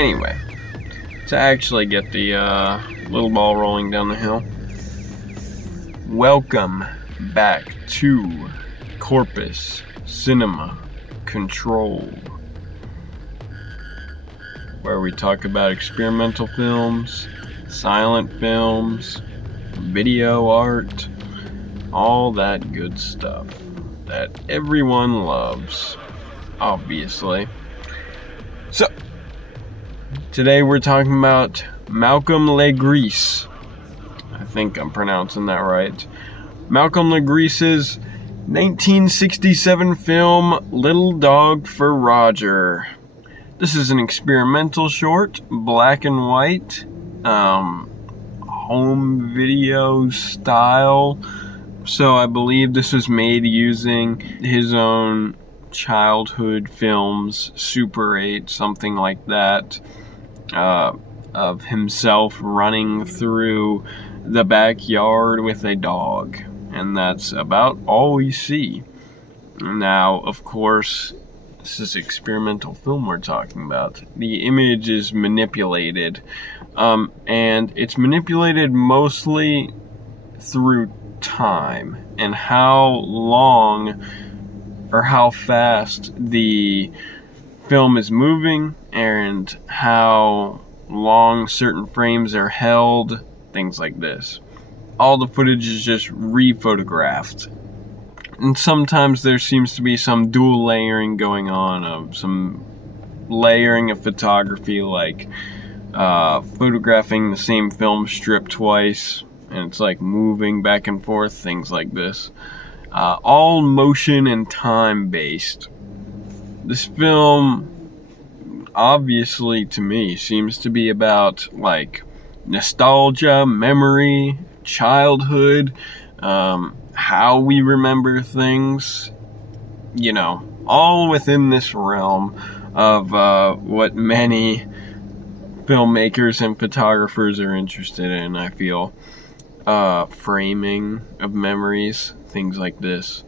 Anyway, to actually get the little ball rolling down the hill, welcome back to Corpus Cinema Control, where we talk about experimental films, silent films, video art, all that good stuff that everyone loves, obviously. So, today we're talking about Malcolm Le Grice. I think I'm pronouncing that right. Malcolm Le Grice's 1967 film, Little Dog for Roger. This is an experimental short, black and white, home video style. So I believe this was made using his own childhood films, Super 8, something like that, of himself running through the backyard with a dog. And that's about all we see. Now, of course, this is experimental film we're talking about. The image is manipulated, and it's manipulated mostly through time and how long or how fast the film is moving and how long certain frames are held, things like this. All the footage is just re-photographed. And sometimes there seems to be some dual layering going on, of some layering of photography, like photographing the same film strip twice, and it's like moving back and forth, things like this. All motion and time based. This film, obviously to me, seems to be about like nostalgia, memory, childhood, how we remember things, you know, all within this realm of what many filmmakers and photographers are interested in, I feel. Framing of memories, things like this.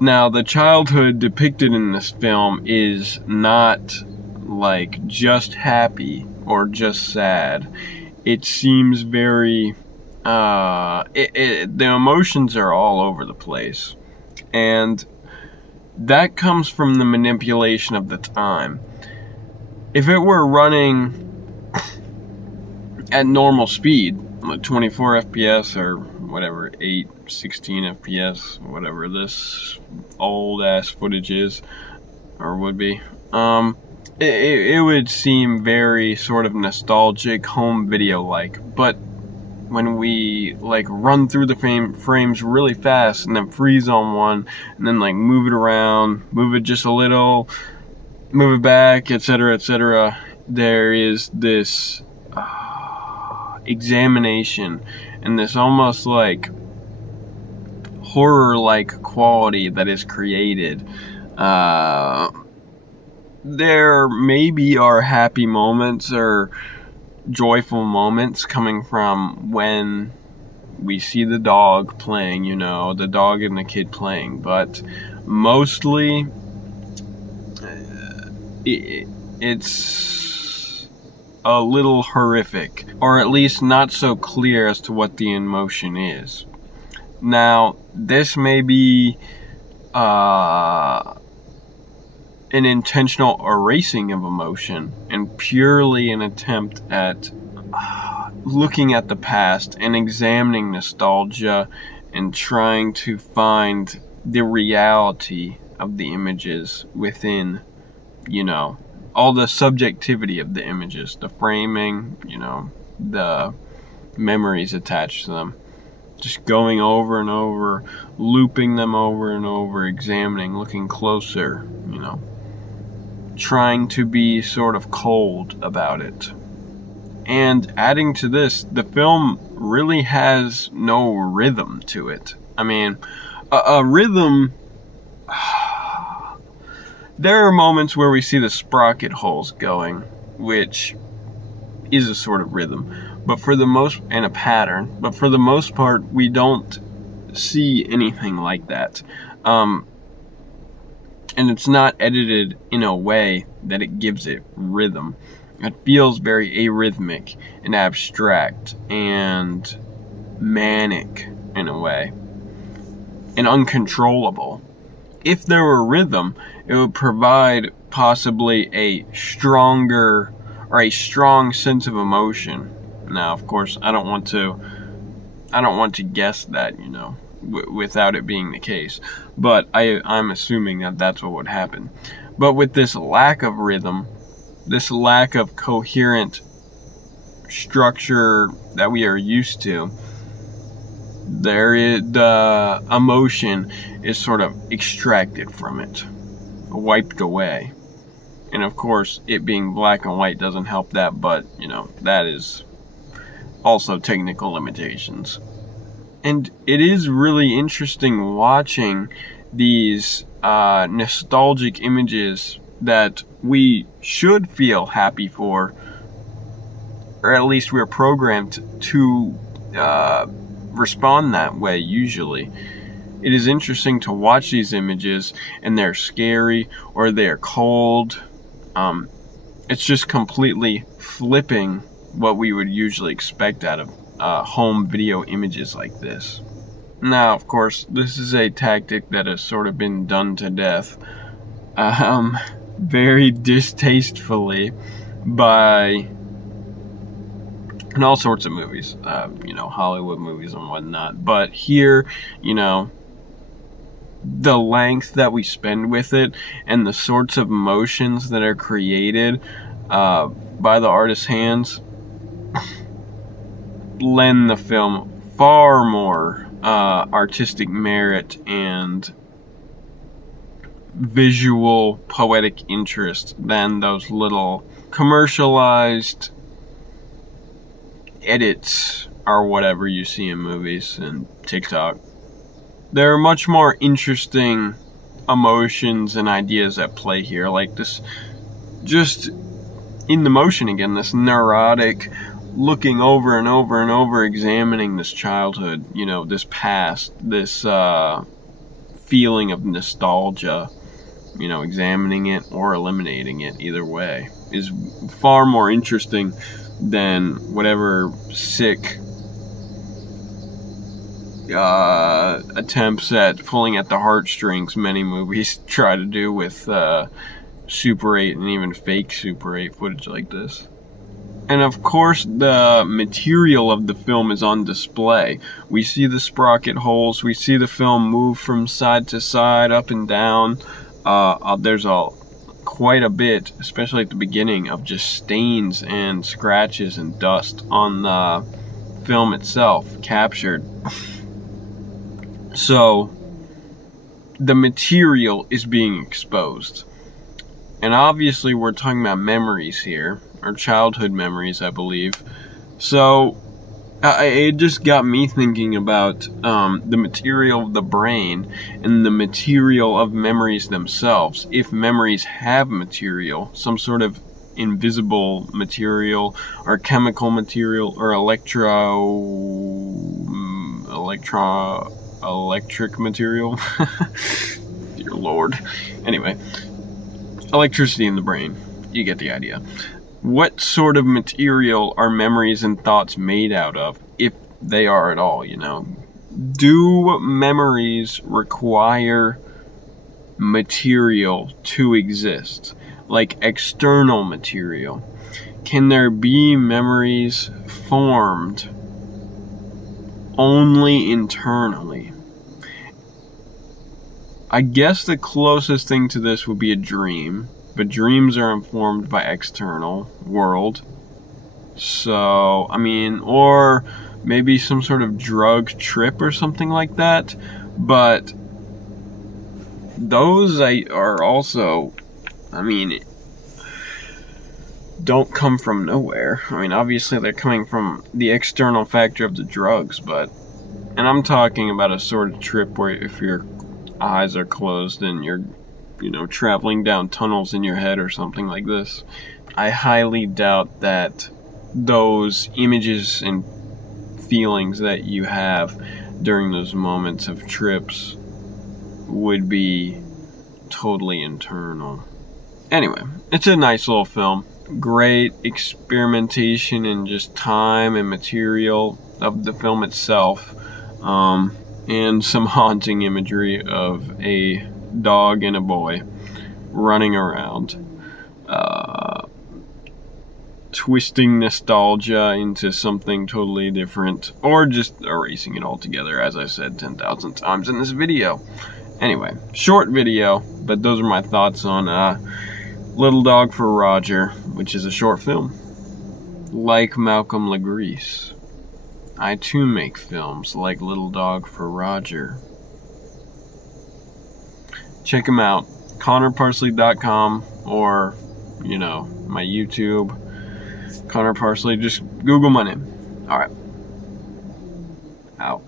Now, the childhood depicted in this film is not like just happy or just sad. It seems very the emotions are all over the place, and that comes from the manipulation of the time. If it were running at normal speed, 24 FPS or whatever, 16 FPS, whatever this old ass footage is, or would be, it would seem very sort of nostalgic, home video like. But when we like run through the frames really fast and then freeze on one and then like move it around, move it just a little, move it back, etc., there is this examination and this almost like horror-like quality that is created. There maybe are happy moments or joyful moments coming from when we see the dog playing, you know, the dog and the kid playing, but mostly it's a little horrific, or at least not so clear as to what the emotion is. Now, this may be an intentional erasing of emotion and purely an attempt at looking at the past and examining nostalgia and trying to find the reality of the images within, you know, all the subjectivity of the images, the framing, you know, the memories attached to them. Just going over and over, looping them over and over, examining, looking closer, you know, trying to be sort of cold about it. And adding to this, the film really has no rhythm to it. I mean, a rhythm... There are moments where we see the sprocket holes going, which is a sort of rhythm, but for the most, and a pattern, but for the most part, we don't see anything like that. And it's not edited in a way that it gives it rhythm. It feels very arrhythmic and abstract and manic in a way, and uncontrollable. If there were rhythm, it would provide possibly a stronger or a strong sense of emotion. Now, of course, I don't want to guess that, without it being the case. But I'm assuming that that's what would happen. But with this lack of rhythm, this lack of coherent structure that we are used to, the emotion is sort of extracted from it, wiped away. And of course, it being black and white doesn't help that, but, that is also technical limitations. And it is really interesting watching these nostalgic images that we should feel happy for, or at least we're programmed to respond that way usually. It is interesting to watch these images, and they're scary or they're cold. It's just completely flipping what we would usually expect out of home video images like this. Now, of course, this is a tactic that has sort of been done to death, very distastefully, by in all sorts of movies, Hollywood movies and whatnot. But here, the length that we spend with it and the sorts of emotions that are created by the artist's hands lend the film far more artistic merit and visual poetic interest than those little commercialized edits or whatever you see in movies and TikTok. There are much more interesting emotions and ideas at play here, like this, just in the motion again, this neurotic looking over and over and over, examining this childhood, this past, this feeling of nostalgia, examining it or eliminating it, either way, is far more interesting than whatever sick attempts at pulling at the heartstrings many movies try to do with Super 8 and even fake Super 8 footage like this. And of course, the material of the film is on display. We see the sprocket holes, we see the film move from side to side, up and down. There's quite a bit, especially at the beginning, of just stains and scratches and dust on the film itself captured. So the material is being exposed. And obviously we're talking about memories here, or childhood memories, I believe. So it just got me thinking about the material of the brain and the material of memories themselves. If memories have material, some sort of invisible material or chemical material or electric material. Dear Lord. Anyway, electricity in the brain. You get the idea. What sort of material are memories and thoughts made out of, if they are at all, Do memories require material to exist, like external material? Can there be memories formed only internally? I guess the closest thing to this would be a dream, but dreams are informed by external world. So, or maybe some sort of drug trip or something like that. But those are also, don't come from nowhere. Obviously they're coming from the external factor of the drugs, and I'm talking about a sort of trip where if your eyes are closed and you're traveling down tunnels in your head or something like this. I highly doubt that those images and feelings that you have during those moments of trips would be totally internal. Anyway, it's a nice little film. great experimentation in just time and material of the film itself, and some haunting imagery of a dog and a boy running around, twisting nostalgia into something totally different, or just erasing it altogether, as I said 10,000 times in this video. Anyway, short video, but those are my thoughts on Little Dog for Roger, which is a short film. Like Malcolm Grice, I too make films like Little Dog for Roger. Check them out, connorparsley.com, or, my YouTube, Connor Parsley. Just Google my name. Alright. Out.